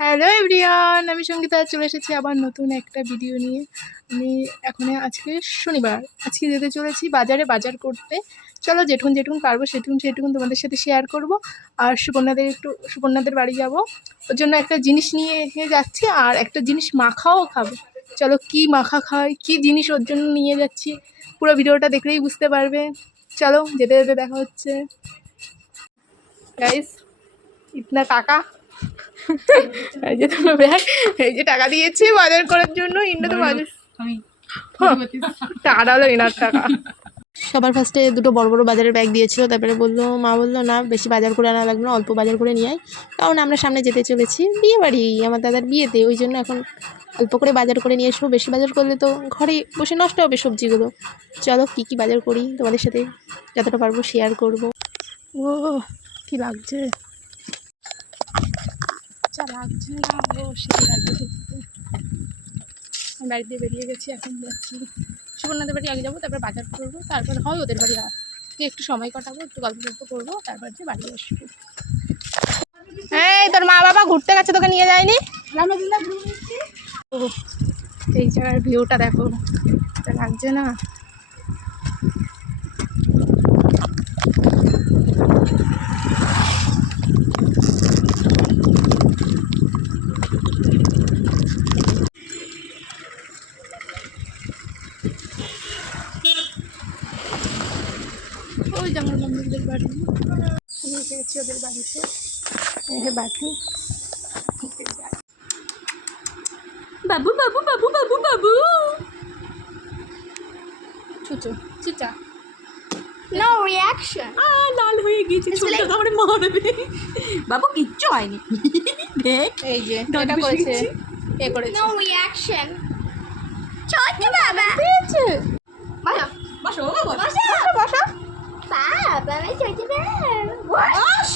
Hello everyone, আমি সঙ্গীতা চলে এসেছি আবার নতুন একটা ভিডিও নিয়ে। আমি আজকে শনিবার, আজকে যেতে চলেছি বাজারে বাজার করতে। চলো যেটুকুন যেটুকুন পারবো সেটুকুন তোমাদের সাথে শেয়ার করব। আর সুকন্যাদের বাড়ি যাব, ওর জন্য একটা জিনিস নিয়ে যাচ্ছি আর একটা জিনিস মাখাও খাবো। চলো কি মাখা খাই, কি জিনিস ওর জন্য নিয়ে যাচ্ছি, পুরো ভিডিওটা দেখলেই বুঝতে পারবে। চলো যেতে যেতে দেখা হচ্ছে। গাইস, ইতনা টাকা এই যে তোমার ব্যাগ, এই যে টাকা দিয়েছি বাজার করার জন্য। ইন্ডা তো বাজার টাকা হলো এনার টাকা। সবার ফার্স্টে দুটো বড় বড় বাজারের ব্যাগ দিয়েছিল, তারপরে মা বললো না বেশি বাজার করে আনা লাগবে না, অল্প বাজার করে নিয়ে আয়, কারণ আমরা সামনে যেতে চলেছি বিয়ে বাড়ি, আমার দাদার বিয়েতে। ওই জন্য এখন অল্প করে বাজার করে নিয়ে আসবো, বেশি বাজার করলে তো ঘরে বসে নষ্ট হবে সবজিগুলো। চলো কী কী বাজার করি তোমাদের সাথে যতটা পারবো শেয়ার করব। ও কি লাগছে, লাগছে না, ও সেই লাগছে দেখতে। আমি বাড়ি দিয়ে বেরিয়ে গেছি, এখন যাচ্ছি সুবর্ণাদের বাড়ি। আগে যাবো, তারপর বাজার করবো, তারপর হয় ওদের বাড়ি একটু সময় কাটাবো, একটু গল্প করবো, তারপর দিয়ে বাড়ি আসবো। এই তোর মা বাবা ঘুরতে গেছে, তোকে নিয়ে যায়নি? ও এই জায়গার ভিউটা দেখো, লাগছে না? ওই যে আমার বন্ধুদের বাড়ি, আমি এসে গেছি ওদের বাড়িতে। বাড়ি বাবু বাবু বাবু বাবু বাবু চুচু চিচা, নো রিয়াকশন। লাল হয়ে গেছে, ছোটটা আমারে মারবে। বাবু কিচ্ছু হয়নি, দেখ এই যে এটা করেছে, এ করেছে, নো রিয়াকশন। ছোট বাবা পেয়েছে, বসো বসো বসো বসো বাবা, আমি ছোট বস।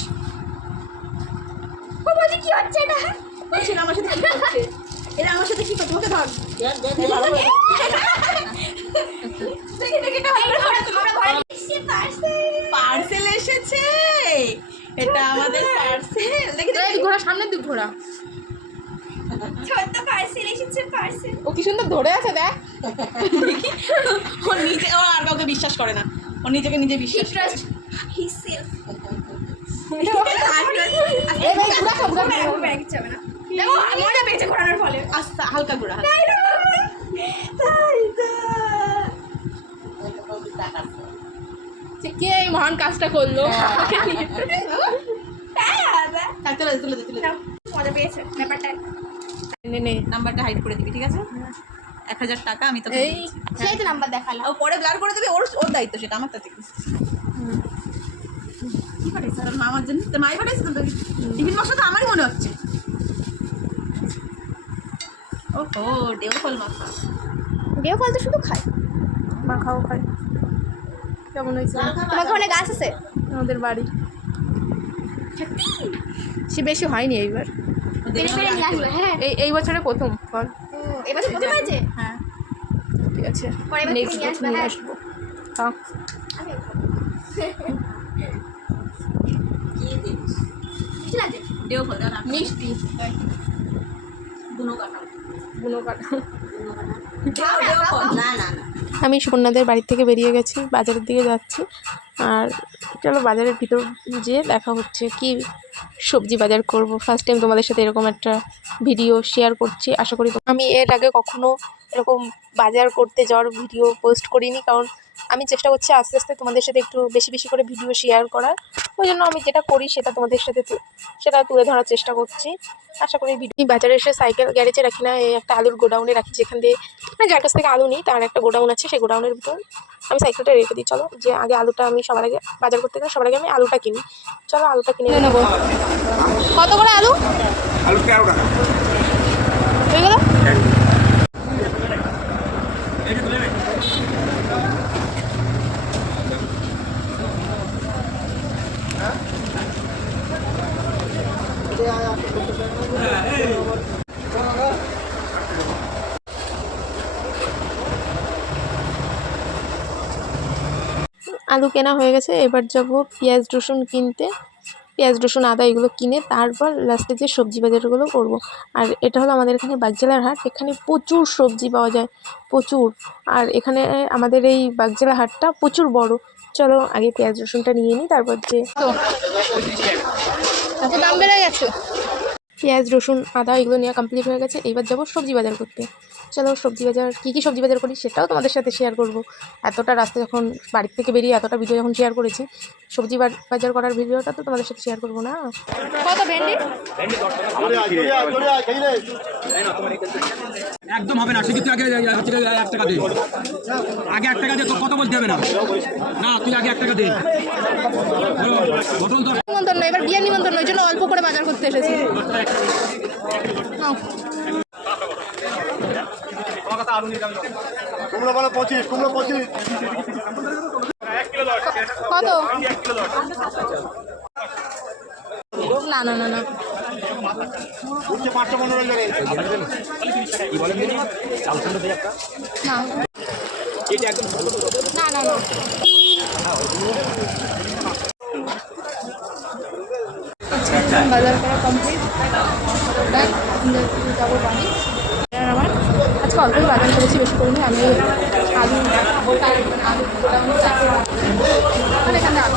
ও বলছে কি হচ্ছে না, বলছে না আমার সাথে কি করছে, এরা আমার সাথে কি করছে, তোমাকে ধর পার্সেল এসেছে, এটা আমাদের পার্সেল। দেখি ঘোড়া, সামনের দিক ঘোড়া, ছোট্ট পার্সেল এসেছে, পার্সেল। ও কি সুন্দর ধরে আছে, দেখ। ও নিজে, ও আর কাউকে বিশ্বাস করে না, ও নিজেকে নিজে বিশ্বাস করে। হিসেলফ মজা পেয়েছে ঘোরানোর ফলে, আস্তে হালকা ঘোরা, কে এই মহান কাজটা করলো। মজা পেয়েছে ব্যাপারটা। নাম্বারটা হাইড করে দিবি, ঠিক আছে? 1000 টাকা আমি তোকে সেই তো নাম্বার দেখালাম, ও পরে ব্লার করে দিবি, ওর দায়িত্ব সেটা, আমার তাতে কি পাঠাইছে তোর মা আমার জন্য, তোর মাই পাঠাইছে তো টিফিন বক্স, তো আমারই মনে হচ্ছে। ওহো দেও ফল মাখা, দেও ফল তো শুধু খায়, মাখাও খায়। কেমন হয়েছে? তোমার ওখানে গাছ আছে? আমাদের বাড়ি সে বেশি হয়নি এইবার, এই বছরে প্রথম ফল। এই বছর প্রথম হয়েছে? হ্যাঁ ঠিক আছে, নেক্সট বছর নিয়ে আসবো। মিষ্টি আমি সুবর্ণাদের বাড়ি থেকে বেরিয়ে গেছি, বাজারের দিকে যাচ্ছি। আর চলো বাজারের ভিতর যেয়ে দেখা হচ্ছে কি সবজি বাজার করব। ফার্স্ট টাইম তোমাদের সাথে এরকম একটা ভিডিও শেয়ার করছি। আশা করি আমি এর আগে কখনো এরকম বাজার করতে যাওয়ার ভিডিও পোস্ট করিনি, কারণ আমি চেষ্টা করছি আস্তে আস্তে তোমাদের সাথে একটু বেশি বেশি করে ভিডিও শেয়ার করার। ওই জন্য আমি যেটা করি সেটা তোমাদের সাথে সেটা তুলে ধরার চেষ্টা করছি। আশা করি ভিডিও। বাজারে এসে সাইকেল গ্যারেজে রাখি না, এই একটা আলুর গোডাউনে রাখি, যেখান দিয়ে মানে যার কাছ থেকে আলু নিই তার একটা গোডাউন আছে, সেই গোডাউনের ভিতর আমি সাইকেলটা রেখে দিই। চলো যে আগে আলুটা, আমি সবার আগে বাজার করতে গেলে সবার আগে আমি আলুটা কিনি। চলো আলুটা কিনে নেবো। কত করে আলু? আলু 13 টাকা হয়ে গেল। আলু কেনা হয়ে গেছে, এবার যাব পেঁয়াজ রসুন কিনতে। পেঁয়াজ রসুন আদা এগুলো কিনে তারপর লাস্টে যে সবজি বাজারগুলো করব। আর এটা হলো আমাদের এখানে বাগজেলার হাট, এখানে প্রচুর সবজি পাওয়া যায়, প্রচুর। আর এখানে আমাদের এই বাগজেলা হাটটা প্রচুর বড়। চলো আগে পেঁয়াজ রসুনটা নিয়ে নিই, তারপর যে দাম বেড়ে গেছে। পেঁয়াজ রসুন আদা এগুলো নেওয়া কমপ্লিট হয়ে গেছে। এইবার যাবো সবজি বাজার করতে। চলো সবজি বাজার কী সবজি বাজার করি সেটাও তোমাদের সাথে শেয়ার করব। এতটা রাস্তা যখন বাড়ির থেকে বেরিয়ে এতটা ভিডিও যখন শেয়ার করেছি, সবজি বাজার করার ভিডিওটা তো তোমাদের সাথে শেয়ার করবো না? কত ভেন্ডি? একদম হবে না, সেক্ষেত্রে আগে 1 টাকা দে, আগে 1 টাকা দে, তো কত বলতে হবে না, না তুই আগে 1 টাকা দে। নিমন্ত্রণ নয়, এবার বিয়ের নিমন্ত্রণ, ওই জন্য অল্প করে বাজার করতে এসেছি। কত? না না না না, না না না। বাজার করা কমপ্লিট, যাবো বাড়ি। আমার আজকে অল্পই বাজার করেছি, বেশি করিনি। আমি আলু আর এখানে আলু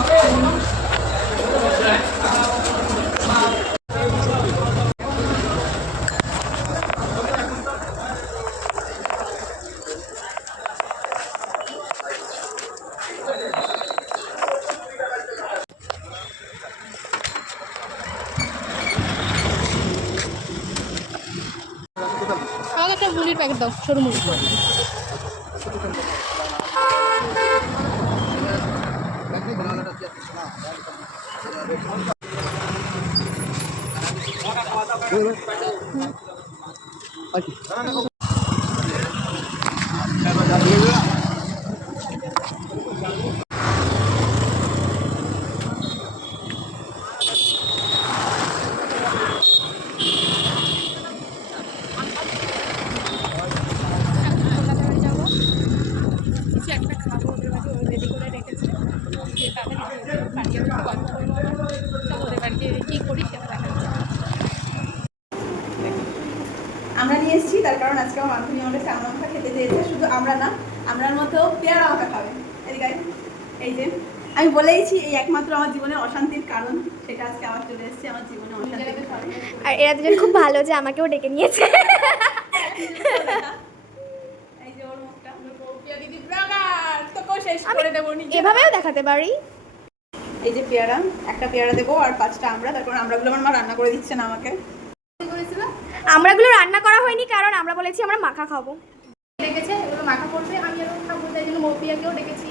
আমাকে একটা মুড়ির প্যাকেট দাও, সরু মুড়ি। আমরা নিয়ে এসেছি, তার কারণ আজকে আমার মাথা নিয়ে আমাদের শ্যামলা মাখা খেতে দিয়েছে। শুধু আমরা না, আমরার মধ্যেও পেয়ারা মাখা খাবে। এদিকে এই যে আমি বলেইছি, এই একমাত্র আমার জীবনের অশান্তির কারণ, সেটা আজকে আবার চলে এসেছে আমার জীবনে অশান্তির কারণ। আর এরা দুজন খুব ভালো যে আমাকেও ডেকে নিয়েছে। এই যে ওর মুখটা দিদি ব্লগার তো শেষ করে দেবো, এভাবেও দেখাতে পারি। এই যে পেয়ারা, একটা পেয়ারা দেবো আর 5টা আমরা, তার কারণ আমরাগুলো আমার মা রান্না করে দিচ্ছেন আমাকে। আমরাগুলো রান্না করা হয়নি, কারণ আমরা বলেছি আমরা মাখা খাবো। ডেকেছে, এগুলো মাখা করবে, আমি এরকম খাবো, তাই জন্য মৌপিয়াকেও ডেকেছি।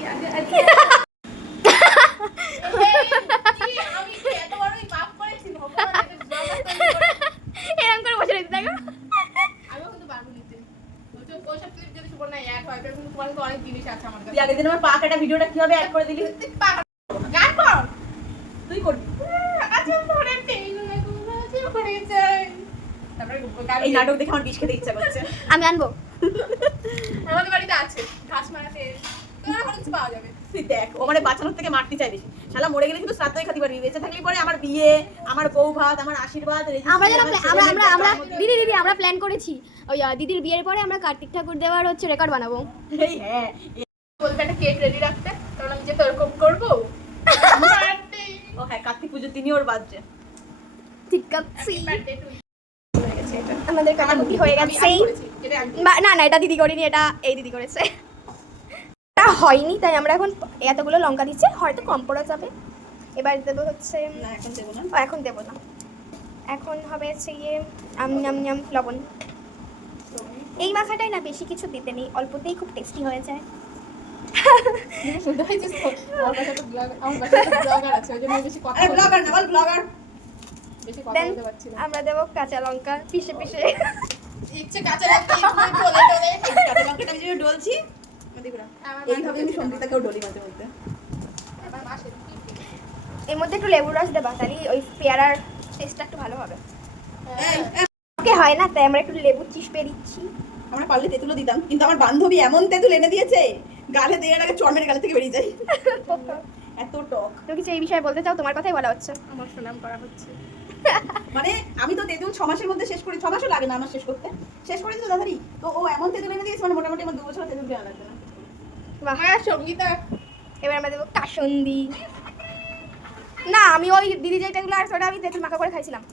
এরকম করে বসে রয়েছে, দেখো আমিও কিন্তু পারবো নিতে। ওইসব ক্লিপ যদি সুপর না অ্যাড হয়, কিন্তু তোমার তো অনেক জিনিস আছে আমার কাছে। আগের দিন আমার পা কাটা ভিডিওটা কিভাবে অ্যাড করে দিলি? গান কর, তুই করবি। আচ্ছা ধরে টেইল না গুলো করে যাই। তারপরে এই নাটক দেখে আমার বিষ খেতে ইচ্ছা করছে। আমি আনবো। আমাদের বাড়িতে আছে ঘাস মারাতে, তোমার কোনো কিছু পাওয়া যাবে। তুই দেখ, ও মানে বাঁচানোর থেকে মারতে চাই বেশি। শালা মরে গেলে কিন্তু শ্রাদ্ধই খাতে পারবি, বেঁচে থাকলে পরে আমার বিয়ে, আমার বউ ভাত, আমার আশীর্বাদ, আমরা যেন আমরা দিদি আমরা প্ল্যান করেছি, ওই দিদির বিয়ের পরে আমরা কার্তিক ঠাকুর দেওয়ার হচ্ছে রেকর্ড বানাবো। এই হ্যাঁ, বলতে একটা কেক রেডি রাখতে, কারণ আমি যে তোরকম করবো। ও হ্যাঁ, কার্তিক পুজোর দিনই ওর বাজছে। ঠিক আছে, আমাদের কাটাকুটি হয়ে গেছে। না না, এটা দিদি করিনি, এটা এই দিদি করেছে। এটা হয়নি, তাই আমরা এখন এতগুলো লঙ্কা দিচ্ছি, হয়তো কম পড়া যাবে। এবার দেবো হচ্ছে, না এখন দেবো না, এখন দেবো না, এখন হবে হচ্ছে ইয়ে লবণ। এই মাখাটাই না বেশি কিছু দিতে নেই, অল্পতেই খুব টেস্টি হয়ে যায়। শুনতে পাইছিস তো, আমার কাছে তো ব্লগার আছে, ওই জন্য বেশি কথা বলতে ব্লগার না, বল ব্লগার। বেশি কথা দেন বলতে পারছি না। আমরা দেবো কাঁচা লঙ্কা পিষে পিষে। ইচ্ছে কাঁচা লঙ্কা ডলে ডলে কাঁচা লঙ্কাটা আমি যেভাবে ডলছি, এইভাবে আমি সঙ্গীতাকেও ডলি মাঝে মধ্যে। আমার মা সেরকম এর মধ্যে একটু লেবুর রস দেবা, তাহলে ওই পেয়ারার টেস্টটা একটু ভালো হবে। ওকে হয় না, তাই আমরা একটু লেবু চিপে দিচ্ছি। আমরা পারলে তেঁতুলও দিতাম, কিন্তু আমার বান্ধবী এমন তেঁতুল এনে দিয়েছে, গালে দেওয়ার আগে চড় মেরে গালে থেকে বেরিয়ে যায়। এত টক। তুমি কিছু এই বিষয়ে বলতে চাও? তোমার কথাই বলা হচ্ছে। আমার সুনাম করা হচ্ছে। মানে আমি তো তেঁতুল 6 মাসের মধ্যে শেষ করি, 6 মাসও লাগে না আমার শেষ করতে, শেষ করে দিত দাদারি। তো ও এমন তেঁতুল এনে দিয়েছে মানে মোটামুটি আমার 2 বছর তেঁতুল কেনা লাগবে না। বাহ, হ্যাঁ সঙ্গীতা এবার আমরা দেবো কাসুন্দি। না, আমি ওই দিদি যেটা এগুলো আর ওটা আমি তেঁতুল মাখা করে খাইছিলাম।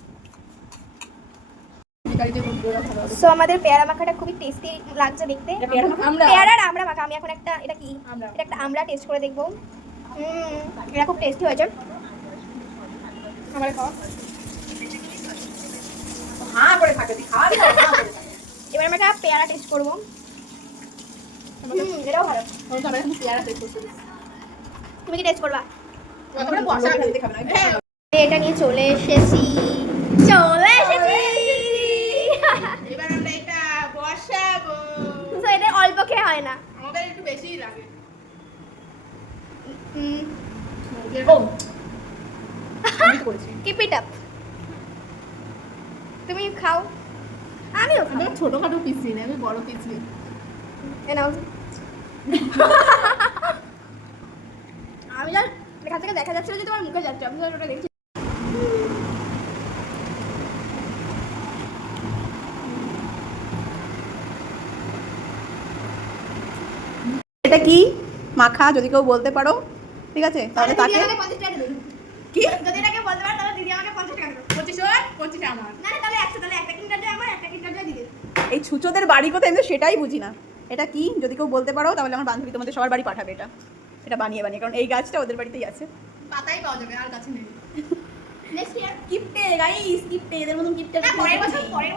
সো আমাদের পেয়ারা মাখাটা খুবই টেস্টি লাগছে দেখতে। এটা পেয়ারা মাখা? আমরা পেয়ারার আমরা মাখা। আমি এখন একটা, এটা কি, আমরা। এটা একটা আমরা টেস্ট করে দেখবো। এটা খুব টেস্টি হয়েছে। আমার খাওয়া হ্যাঁ করে থাকে, তুই খাওয়া দিও, হ্যাঁ করে থাকে। এবার আমরা একটা পেয়ারা টেস্ট করবো। এটাও ভালো। আমরা এখন পেয়ারা টেস্ট করছি। তুমি কি টেস্ট করবা? আমরা বসা খেতে খাবে না। হ্যাঁ এটা নিয়ে চলে এসেছি। চলে এসেছি। এবার আমরা এটা বসাবো। তো এটা অল্প খেয়ে হয় না। আমাদের একটু বেশিই লাগে। ও আমি তো করেছি। Keep it up. তুমি খাও, আমিও খাবো। আমরা ছোটখাটো পিস নিই, আমি বড় পিস নিই। এনাও। আমি জান এখান থেকে দেখা যাচ্ছে যে তোমার মুখে যাচ্ছে, আমি জান ওটা দেখছি। এটা কি মাখা যদি কেউ বলতে পারো, ঠিক আছে? তাহলে তাকে দিদি আমাকে 50 টাকা দেবে। কি যদি এটাকে বলতে পারো তাহলে দিদি আমাকে 50 টাকা দেবে। 25 আমার। না না, তাহলে 100, তাহলে একটা কিন্ডার জয় আমার, একটা কিন্ডার জয় দিদি। এই ছুচোদের বাড়ি কোথায় আমি তো সেটাই বুঝি না। এটা কি যদি কেউ বলতে পারো তাহলে আমার বান্ধবী তোমাদের সবার বাড়ি পাঠাবে এটা, এটা বানিয়ে বানিয়ে, কারণ এই গাছটা ওদের বাড়িতেই আছে। পাতাই পাওয়া যাবে আর কাছে নেই। Next year. কিপটে গাইস, কিপটে এদের মতন কিপটে। না, পরের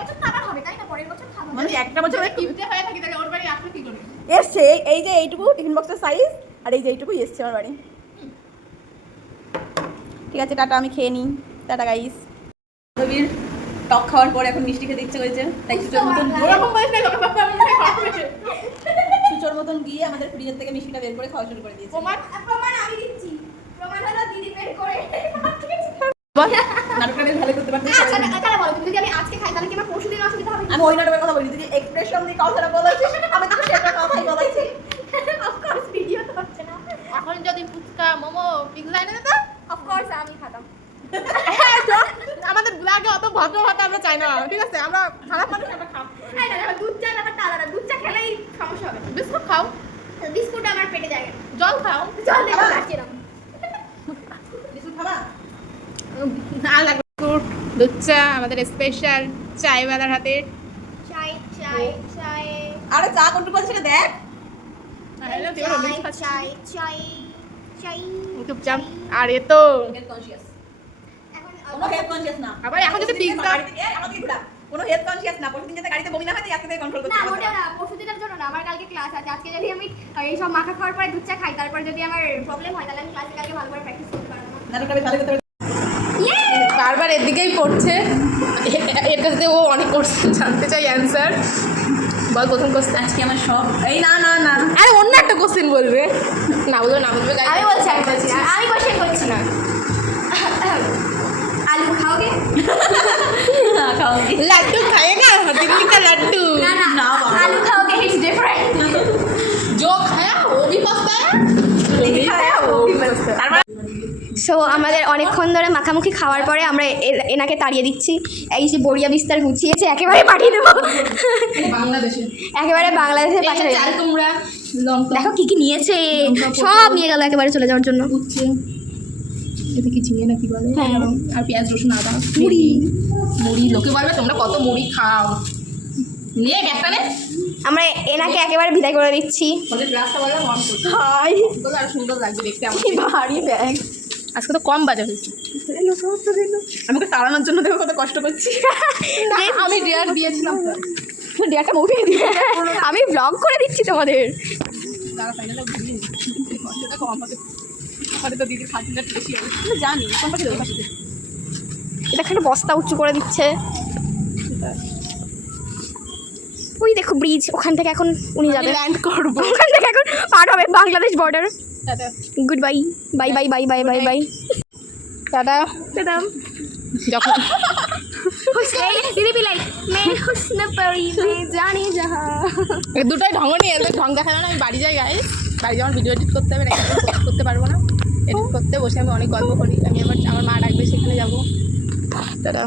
বছর তো আবার হবে, তাই না? পরের বছর খাবো। মানে একটা বছর কিনতে হয়ে থাকি তাহলে ওর বাড়ি আসলে কি করবে? এসছে এই যে এইটুকু টিফিন বক্সের সাইজ, আর এই যে এইটুকুই এসছে আমার বাড়ি। ঠিক আছে, টাটা, আমি খেয়ে নিই। Tata guys. বান্ধবীর টক খাওয়ার পর এখন মিষ্টি খেতে ইচ্ছে করেছে, তাই ছুচোর মতন ওরকম বয়সে লোকে বাবা আমি খাবে। ছুচোর মতন গিয়ে আমাদের ফ্রিজের থেকে মিষ্টিটা বের করে খাওয়া শুরু করে দিয়েছে। প্রমাণ প্রমাণ আমি দিচ্ছি। প্রমাণ হলো দিদি বের করে। নাটকটা বেশ ভালো করতে পারতে। আচ্ছা, তাহলে বলো, তুমি যদি আমি আজকে খাই তাহলে কি আমার পরশুদিন অসুবিধা হবে? আমি ওই নাটকের কথা বলি, তুই এক্সপ্রেশন দিয়ে কথাটা বলাইছিস, আমি তো সেটা কথাই বলাইছি। অফ কোর্স ভিডিও তো হচ্ছে না। এখন যদি ফুচকা মোমো পিৎজা এনে দিত অফ কোর্স আমি খাতাম। আমাদের ব্লগে অত ভদ্র হতে আমরা চাই না, ঠিক আছে? আমরা খারাপ মানুষ, আমরা খাবো। এই না, দুধ চা ব্যাপারটা আলাদা। দুধ চা খেলেই সমস্যা হবে। বিস্কুট খাও, বিস্কুট আমার পেটে যায় না। জল খাও। জল দেবো রাখছিলাম। বিস্কুট খাবা? না লাগবে বিস্কুট, দুধ চা, আমাদের স্পেশাল চায়ওয়ালার হাতে। চাই চাই চাই আরে চা কোনটুকু আছে সেটা দেখ। চাই চাই চাই চাই। ইউটিউব চাপ। আর এ তো হেলথ কনসিয়াস, এখন কোনো হেলথ কনসিয়াস না। আবার এখন যদি পিৎজা আমাকে ঘুরা, কোনো হেলথ কনসিয়াস না। প্রতিদিন যাতে গাড়িতে বমি না হয় তাই আজকে থেকে কন্ট্রোল করতে না, হবে। মোটেও না। পরশুদিনের জন্য না, আমার কালকে ক্লাস আছে। আজকে যদি আমি এই সব মাখা খাওয়ার পরে দুধ চা খাই, তারপর যদি আমার প্রবলেম হয় তাহলে আমি ক্লাসে কালকে ভালো করে প্র্যাকটিস করতে পারবো না। নাটকটা বেশ ভালো করতে হবে। বারবার এদিকেই পড়ছে, এর কাছে ও অনেক কোশ্চেন জানতে চাই অ্যান্সার। বল প্রথম কোশ্চেন। আজকে আমার সব এই না না না আরে অন্য একটা কোশ্চেন বলবে, না বলবে না বলবে আমি বলছি না, আমি কোশ্চেন করছি না। আলু খাওগে? না খাওয়াঙ্গি। লাড্ডু খাएगा दिल्ली का लड्डू না না, না বাবা। আলু খাওগে ইটস ডিফারেন্ট। जो खाया वो भी पछता है। লেগে খায় ও কি বলছে? তারপর সো আমাদের অনেকক্ষণ ধরে মাখামাখি খাওয়ার পরে আমরা এনাকে তাড়িয়ে দিচ্ছি। এই যে বড়িয়া বিস্তার গুছিয়েছে, একেবারে পাঠিয়ে দেবো। বাংলাদেশে একেবারে বাংলাদেশে পাঠিয়ে দেবো। চাল কুমড়া, লঙ্কা, দেখো কি কি নিয়েছে, সব নিয়ে গেল একেবারে চলে যাওয়ার জন্য। উচ্ছে, এতে কি ঝিঙে নাকি বলে, হ্যাঁ। আর পেঁয়াজ রসুন আদা, মুড়ি। মুড়ি লোকে বলবে তোমরা কত মুড়ি খাও। নিয়ে একটা নে আমরা এনাকে একেবারে বিদায় করে দিচ্ছি। ওদের গ্লাসটা বলে মন করছে, হাই বলে আর সুন্দর লাগবে দেখতে। আমার কি ভারী ব্যাগ। আজকে তো কম বাজে হয়েছে। আমি ওকে তাড়ানোর জন্য দেখো কত কষ্ট করছি। আমি ডেয়ার দিয়েছিলাম তো। ডেয়ারটা মুভি আমি ব্লগ করে দিচ্ছি তোমাদের। তারা ফাইনালে ঘুরিয়ে সেটা কম হবে, হয়তো তো দিদির খাতিটা বেশি হবে। আমি জানি কোন পাখি দেবো পাখিতে। এটা একটা বস্তা উঁচু করে দিচ্ছে। ওই দেখো ব্রিজ, ওখান থেকে এখন উনি যাবে, ল্যান্ড করবো। ওখান থেকে এখন পার হবে Bangladesh border. Tata good bye bye bye bye bye bye bye. Tata. দাদা যখন দিদি বিলাই মে হুসন পরি মে জানি জাহা। এই দুটোই ঢঙ্গ নিয়ে এলে ঢং দেখানো না। আমি বাড়ি যাই গাইস, বাড়ি যাওয়ার ভিডিও এডিট করতে হবে না, করতে পারবো না। এডিট করতে বসে আমি অনেক গল্প করি। আমি এবার আমার মা ডাকবে, সেখানে যাবো। তারা